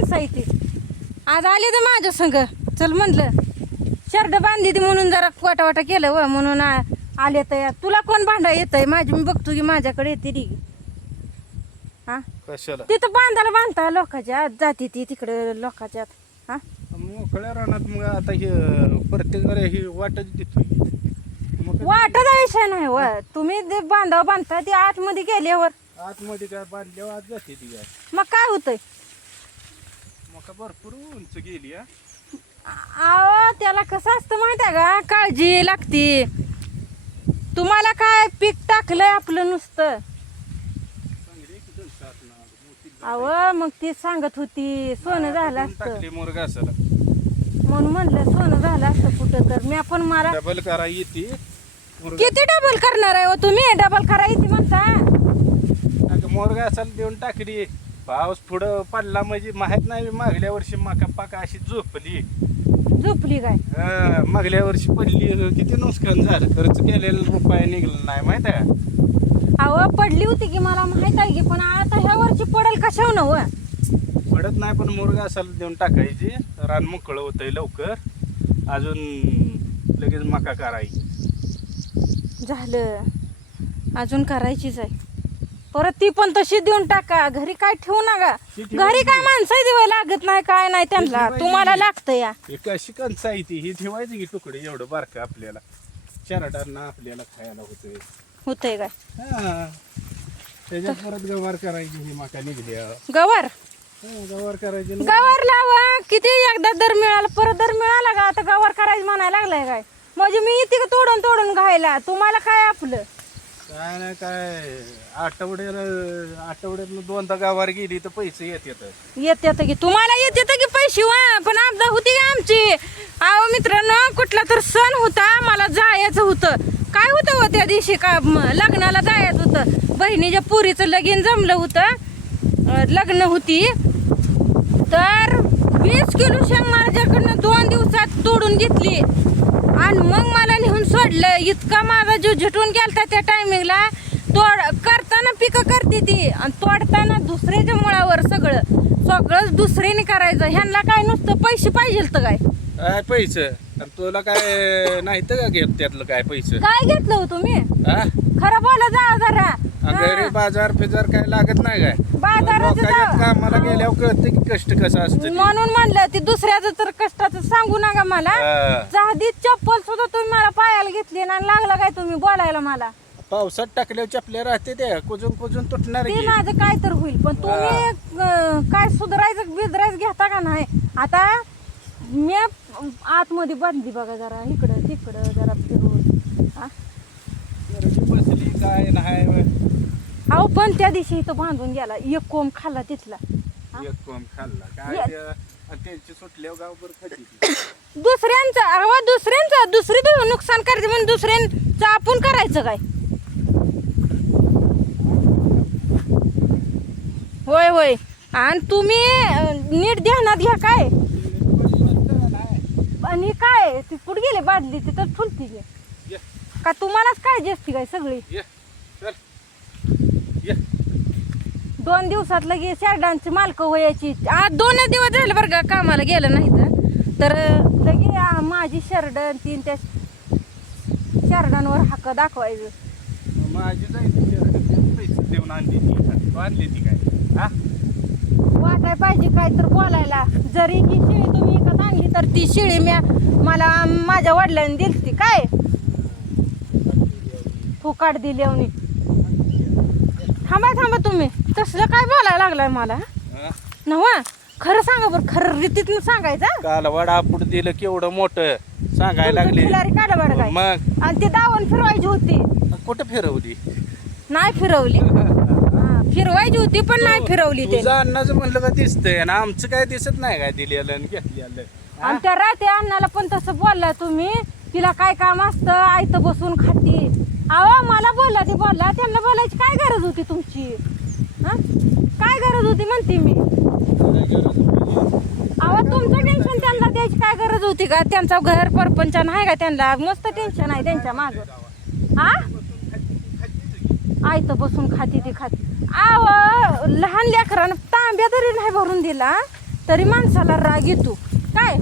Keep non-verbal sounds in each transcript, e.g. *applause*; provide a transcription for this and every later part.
माणसं आहे ती. आज आले तर माझ्या संग. चल म्हणलं. शर्ट बांधली ती म्हणून जरा वाटा वाटा केलं व. म्हणून आले तर तुला कोण भांडा येत आहे माझी मी बघतो की माझ्याकडे येते ती. हा? तिथं बांधायला बांधता लोकांच्या आत जाते ती तिकडे लोकांच्या आत. हा? मोकळ्या रानात मग आता हे प्रत्येकाला ही वाटच काय- वाटत विषय नाही व. तुम्ही बांधाव बांधता ती आतमध्ये गेल्यावर. आतमध्ये काय बांधल्यावर आत जाते ती. मग काय होतंय? मग का भरपूर उंच गेली हा. अहो त्याला कसं असतं माहिती आहे का? काळजी लागती. तुम्हाला काय पीक टाकलंय आपलं नुसतं? चांगली. मोठी अहो मग ती सांगत होती सोनं झालं असतं. टाकली असाला म्हणून म्हणलं सोनं झालं असतं कुठं तर. मी पण मला डबल करा येते. किती डबल करणार आहे हो तुम्ही? डबल करायची म्हणता. मोरग असाला देऊन टाकली. पाऊस पुढं पडला म्हणजे माहीत नाही मागल्या वर्षी माका पाका अशी झोपली. झोपली काय? हा, मागल्या वर्षी पडली किती नुकसान झालं खर्च केलेलं रुपया निघलं नाही माहीत आहे? अहो पडली होती की मला माहीत आहे की पण आता ह्या वर्षी पडेल कशावर नव पडत नाही पण मुरग असायला देऊन टाकायची. रान मोकळं होतंय लवकर. अजून लगेच मका करायची. झालं. अजून करायचीच आहे. परत ती पण तशी देऊन टाका. घरी काय ठेवू नका. ती ठेवायची. घरी काय माणसं दिवाय लागत नाही काय नाही त्यांना. तुम्हाला लागतं या. एक अशी कंच आहे ती? ही ठेवायची की तुकडे? एवढं बारकं आपल्याला. शरडांना आपल्याला खायला होतंय. होतंय काय? हा. त्याच्यात परत गवार करायची ही मका निघल्या गवार? हा, गवार करायची न- गवार लावा. किती एकदा दर मिळाला परत दर मिळाला का? आता गवार करायचं म्हणायला लागलाय काय? म्हणजे मी का तोडून तोडून घायला तुम्हाला काय आपलं? काय नाही काय आठवड्याला आठवड्यातनं दोनदा गावावर गेली तर पैसे येतात. येते की. तुम्हाला येते की पैसे वा? पण आपदा होती का आमची? अहो मित्रांनो कुठला तर सण होता मला जायचं होतं. काय होतं हो त्या दिवशी? का म, लग्नाला जायचं होतं. बहिणीच्या पुरीचं लगीन जमलं होतं. अं, लग्न होती. तर वीस किलो शेंग माझ्याकडनं दोन दिवसात तोडून घेतली. आणि मग मला नेऊन सोडलं. इतका माझा जीव झटून गेलता त्या टायमिंगला तोड करताना पिकं करते ती. आणि तोडताना दुसऱ्याच्या मुळावर सगळं. सगळंच दुसऱ्याने करायचं. ह्यांना काय नुसतं पैसे पाहिजे तर काय? काय पैसे. तुला काय नाही तर का घेत त्यातलं काय पैसे? काय घेतलं हो तुम्ही? खरं बोला जा जरा. घरी बाजार फिजार काय लागत नाही काय? बाजाराचं लोकांच्या जाऊ. कामाला गेल्यावर कळतं की कष्ट कसं असतं ते. म्हणून म्हणलं ते दुसऱ्याचं तर कष्टाचं सांगू नका मला. हा. जादी चप्पल सुद्धा तुम्ही मला पायाला घेतली ना लागला काय तुम्ही बोलायला मला? पावसात टाकल्यावर चपल्या राहते ते कुजून कुजून तुटणार ते की. माझं काय तर होईल. पण तुम्ही अं, काय सुधारायचं बिधरायचं घेता का नाही? आता मी आतमध्ये बांधली बघा जरा. इकडं तिकडं जरा फिरून. हा? बसली काय नाही. अहो पण त्या दिवशी इथं बांधून गेला. एक कोंब खाल्ला तिथला. एक कोंब खाल्ला. काय ये- ते- आणि त्यांची सुटल्यावर गावभर खाती ती. दुसऱ्यांचं अहो दुसऱ्यांचं दुसरी दु- नुकसान करायचं म्हणून दुसऱ्यांचं आपण करायचं काय? होय होय. आणि तुम्ही अं, नीट ध्यानात घ्या काय? आणि काय? ती कुठे गेले? बादली तिथं ठुलती गे ये, का तुम्हालाच काळजी असते काय सगळी? ये, चल. ये. दोन दिवसात लगे शेरडांची मालक व्हायची आज दोनच दिवस झाले बरं का कामाला गेलं नाही तर. तर लगे आ, माझी शर्ड तीन त्या शर्डांवर हक्क दाखवायचं. माझी जायची शहरात पैसे देऊन आणली ती. तू आणली ती काय? हा? वाटाय पाहिजे काय तर बोलायला. जरी ही शिळी तुम्ही विकत आणली तर ती शिळी मी मला माझ्या वडिलांनी दिली ती काय? फुकाट दिली अवनी. थांबा थांबा तुम्ही. तसलं काय बोलायला लागलाय मला? नवा खरं सांगा बरं खरं रीतीतनं सांगायचं हं? काल वडापूड दिलं केवढं मोठं सांगायला लागले. काय? मग? आणि ती दावण फिरवायची होती. कुठं फिरवली? नाही फिरवली. *laughs* हा, फिरवायची होती पण नाही फिरवली ते तुझं अन्नाचं म्हणलं का दिसतंय आणि आमचं काय दिसत नाही काय दिलेलं आणि घेतलेलं. हा? आणि त्या राहते अण्णाला पण तसं बोलला तुम्ही तिला काय काम असतं आयतं बसून खाती. अहो मला बोलला ते बोलला. त्यांना बोलायची काय गरज होती तुमची? हा? काय गरज होती म्हणते मी? अहो तुमचं टेन्शन त्यांना द्यायची काय गरज होती का? त्यांचा घर परपंच नाही का त्यांना? मस्त टेन्शन आहे त्यांच्या माग. हा? आयतं बसून खाती ती खाती. आव लहान लेकरानं तांब्या तरी नाही भरून दिला तरी माणसाला राग येतो. काय?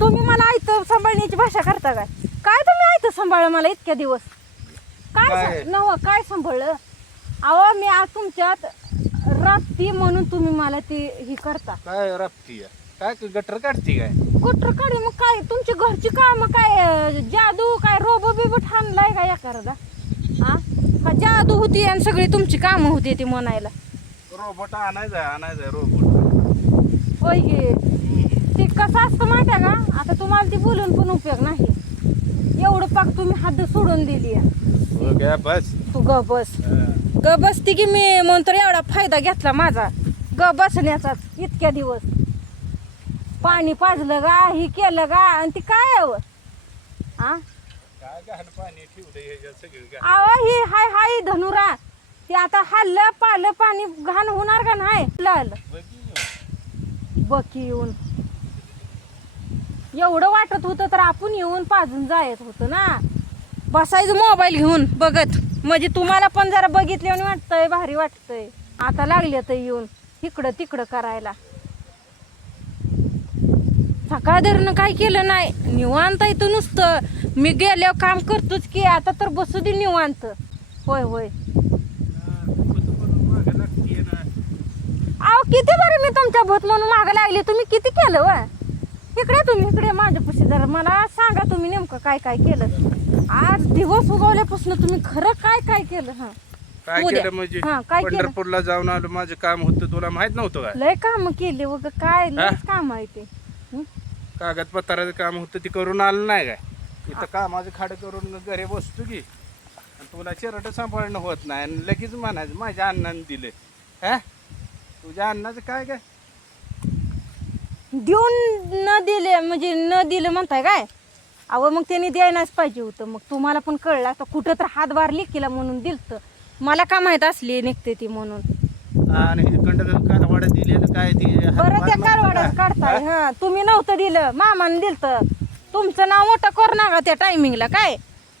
तुम्ही मला आयतं सांभाळण्याची भाषा करता काय? काय तुम्ही आयत सांभाळ मला इतक्या दिवस? काय काय? नव काय सांभाळलं? अहो मी आज तुमच्यात राबती म्हणून तुम्ही मला ती ही करता. काय राबती? काय क- गटर काढती काय? कुठं काढी? मग काय? तुमची घरची काम काय अं, जादू काय रोबो बिबो ठाणलाय का एखादा? हा का जादू होती आणि सगळी तुमची कामं होती ती म्हणायला. रोबोट आणायचा आणायचा रोबोट. होय गे ते कसं असतं माहिती आहे का? आता तुम्हाला ती बोलून पण उपयोग नाही. एवढं पाक तुम्ही हद्द सोडून दिली आहे. काय बस. तू ग बस. ग बसती की मी म्हणतो एवढा फायदा घेतला माझा. ग बसण्याचाच इतक्या दिवस. पाणी पाजलं गा ही केलं गा आणि ती काय हवं हा आवा ही हाय हाय धनुरा. ते आता हल्लं पालं पाणी घाण होणार का नाही? लाल. बकी येऊन. एवढं वाटत होतं तर आपण येऊन पाजून जायत होतं ना. बसायचं मोबाईल घेऊन बघत. म्हणजे तुम्हाला पण जरा बघितल्याने वाटतंय भारी वाटतंय. आता लागले तर येऊन इकडं तिकडं करायला. सकाळ धरणं काय केलं नाही. निवांत इथं नुसतं. मी गेल्यावर काम करतोच की आता तर बसू दे निवांत. होय होय. अहो किती बरं मी तुमच्या भूत म्हणून मागं लागली. तुम्ही किती केलं व? इकडे तुम्ही इकडे माझ्यापाशी जरा. मला सांगा तुम्ही नेमकं काय काय केलं. आज दिवस उगवल्यापासून तुम्ही खरं काय काय केलं हा? काय उद्या. केलं म्हणजे? हा, काय केलं? पंढरपूरला जाऊन आलो माझं काम होतं तुला माहीत नव्हतं काय? लय काम केले वग काय लयच काम आहे ते. हं? कागदपत्राचं काम होतं ते करून आलं नाही काय? इथं कामाचं खाडं करून घरी बसतो की. आणि तुला चिरट सांभाळणं होत नाही आणि लगेच म्हणायचं माझ्या अण्णाने दिले. हा? तुझ्या अण्णाचं काय काय? देऊन न दिले म्हणजे न दिलं म्हणताय काय? अहो मग त्यांनी द्यायलाच पाहिजे होतं. मग तुम्हाला पण कळलं. आता कुठं तर हातभार लिखीला म्हणून दिलत. मला का माहीत असली निघते ती म्हणून? आणि काय ते बरं त्या कारवाड्यात काढताय. हा? तुम्ही नव्हतं दिलं. मामानं दिलत. तुमचं नाव मोठं करू नका त्या टायमिंगला काय?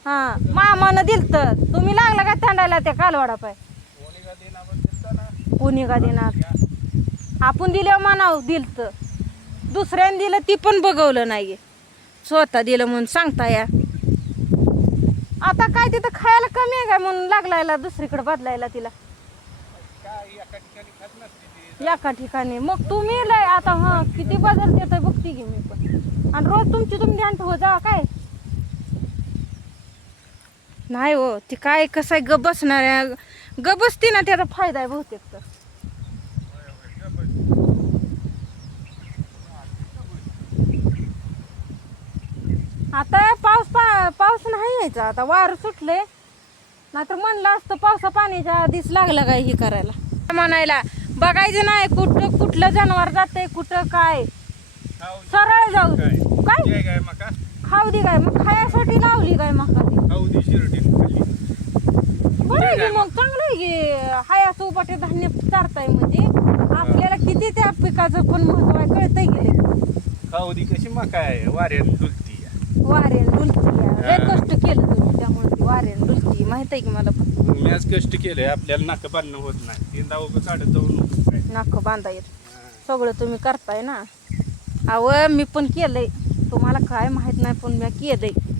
हा मामानं दिलत. तुम्ही लागला का तांडायला त्या कालवाडा पाय? कोणी का देणार? आपण दिल्यावर मानाव दिलत. दुसऱ्याने दिलं ती पण बघवलं नाही स्वतः दिलं म्हणून सांगता या. आता काय तिथं खायला कमी आहे काय म्हणून लागलायला दुसरीकडे बदलायला तिला? एका ठिकाणी. मग तुम्ही लय आता हा किती बदल देतोय बघते की मी पण. आणि रोज तुमची तुम्ही ध्यान हो जा काय? नाही हो ती काय कसं आहे ग बसणाऱ्या ग बसती ना त्याचा फायदा आहे बहुतेक तर. आता पाऊस पा पाऊस नाही यायचा. आता वारं सुटले. नाहीतर म्हणलं असतं पावसा पाण्याच्या आधीच लागला काय हे करायला. म्हणायला बघायचं नाही कुठं कुठलं जनावर जातंय कुठं काय. सरळ जाऊ काय? खाऊ दे काय मग खायासाठी लावली काय मका बरं मग चांगलं आहे की हाय उपाटे धान्य चारताय म्हणजे. आपल्याला किती त्या पिकाचं पण महत्त्व आहे कळतंय गेले खाऊ दे कशी मका आहे वाऱ्यान डुलती वारेन डुलती लय हा. कष्ट केलं तुम्ही त्यामुळे ती वारेन डुलती माहीत आहे की मला पण. मी आज कष्ट केलंय आपल्याला नाक बांधणं होत नाही. यंदा उभं काढत जाऊ नको काय. नाक बांधा येत. सगळं तुम्ही करताय ना. अव मी पण केलंय. तुम्हाला काय माहीत नाही पण मी केलंय.